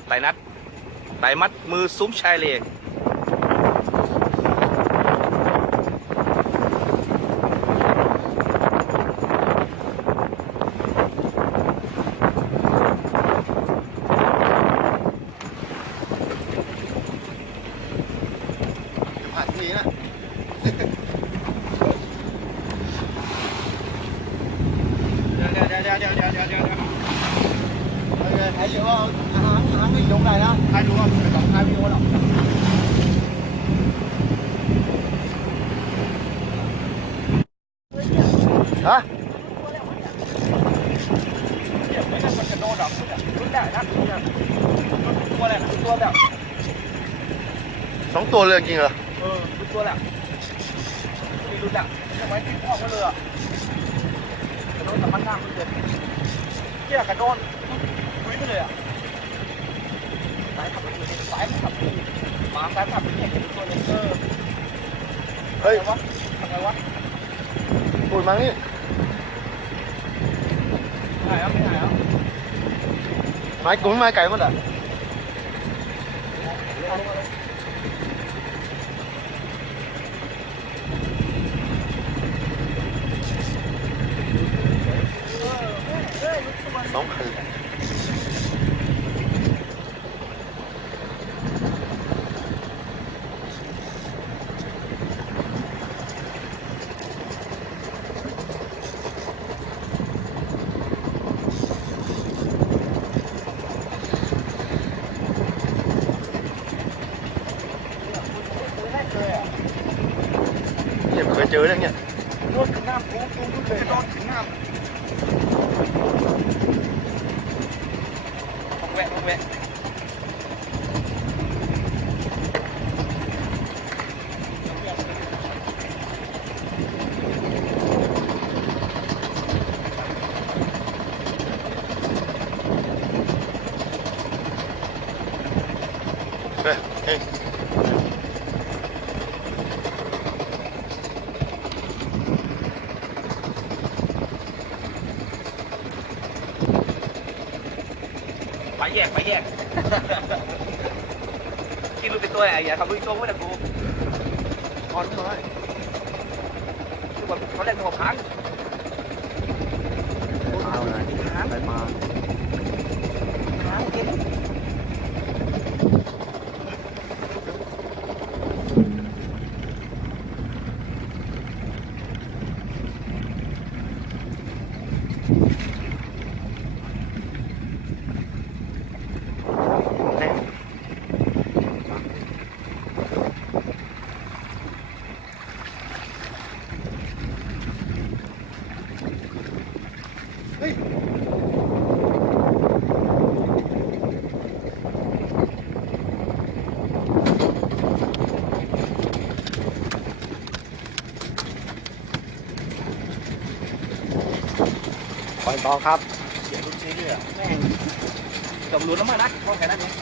ครับไต่นัดไต่มัดมือซุ้มชายเลผ่านทีนะthấy chưa hắn cái dụng này đó hai luôn không phải còn hai video đâu hả sóngตัวเลยจริงเหรอตัวแล้วมีรุ่นแล้วทำไมถึงออกมาเลยอ่ะกระโดดแต่มันน้ำมันเดือดเกี่ยกระโดดคุยไปเลยอ่ะสายขับไปอยู่สายขับไปมาสายขับไปเนี่ยเห็นตัวเลยเฮ้ยทำไงวะพูดมานี่ไหนอ่ะไม่ไหนอ่ะไม้กุ้งไม้ไก่หมดอ่ะสองคันเนี่ยเคยเจอแล้วเนี่ยโดนถึงน้ำกุ้งเคยโดนถึงน้ำแวะเฮ้ยไปแยกกินรู้เป็นตัวไอ้อย่าทำรู้ตัวไม่ได้กูอ่อนน้อยทุกคนเขาเล่นตัวพังเอาเลยไปมากินปล่อยต่อครับเดี๋ยวรุ่นซีเรียสแม่งจมลุ้นแล้วมั้งนะเพราะแค่นั้นเอง